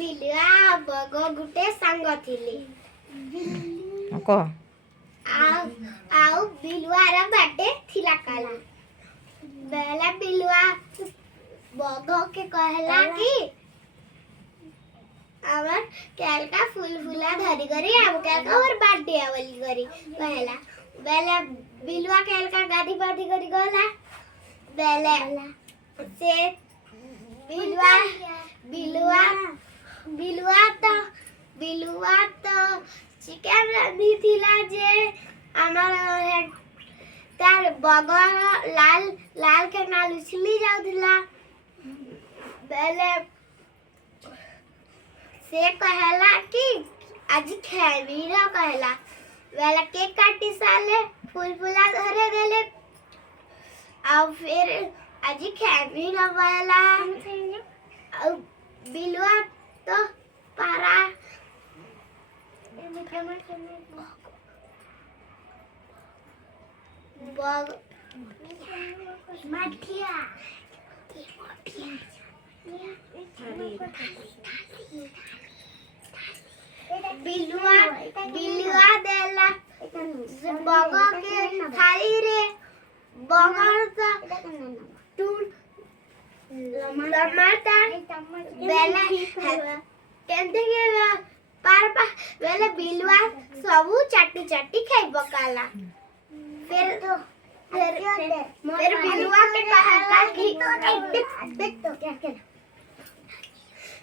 Bilua bug गुटे सांग थिले को आउ बिलुआ रा बाटे थिला काला बेला बिलुआ बग के कहला कि आवर कैल का फूल फूला धरी करी अब कैल का और बर्थडे आवली करी कहला बेला बिलुआ कैल का गादी बादी करी कहला बेले से बिलुआ बिलुआ बिलुआ तो चिकन रांधी थिला जे आमार तार बगर लाल लाल के नाल उछली जाउथिला बेले से कहला कि आज खेबी न कहला बेला केक काटी साले फूल फूला धरे देले अब फिर आज खेबी न बेला बिलुआ तो पारा बग मठिया बिलुआ बिलुआ देला बग के थाली रे बगर तो टमाटर बेला केंते के पार बेला बिलुआ सबू चाटी चाटी खाई पकाला फिर बिलुआ के कहला कि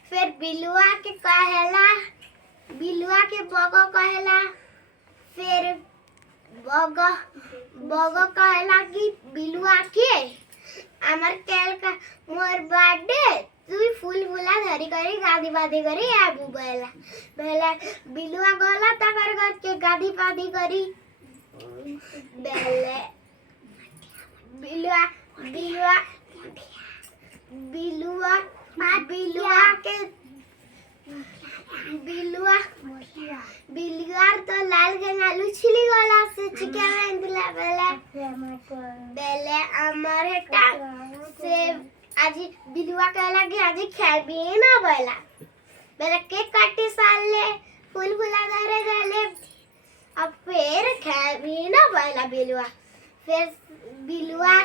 फिर बिलुआ के बग कहला फिर बग कहला कि बिलुआ के हमर कैल का मोर बर्थडे तू फूल फूला धरी करी गादी बादी करी आबू बेला बेला बिलुआ गला तकर घर के गादी बादी करी बेले बिलुआ बिलुआ बिलुआ बिलुआ के बिलुआ तो लाल के नालू छिली गला से चिकन रांधला बेले हमारे टा से आज बिलुआ कहला कि आज खेबी ना बेला केक काटी साले फूल फूला धरे देले अब फिर खेबी ना बिलुआ फिर बिलुआ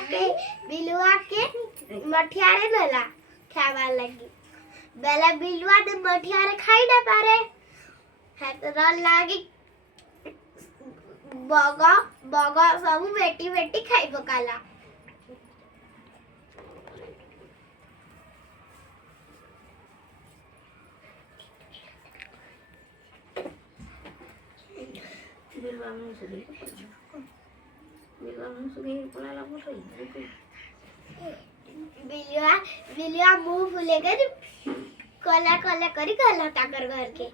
के मठियारे देला खावा लगी बेला बिलुआ दे मठियारे खाई ना पारे है तो लागी बग सब बेटी बेटी खाई पकाला बिलुआ मुंह फुले कर कला कला करी कहला ताकर घर के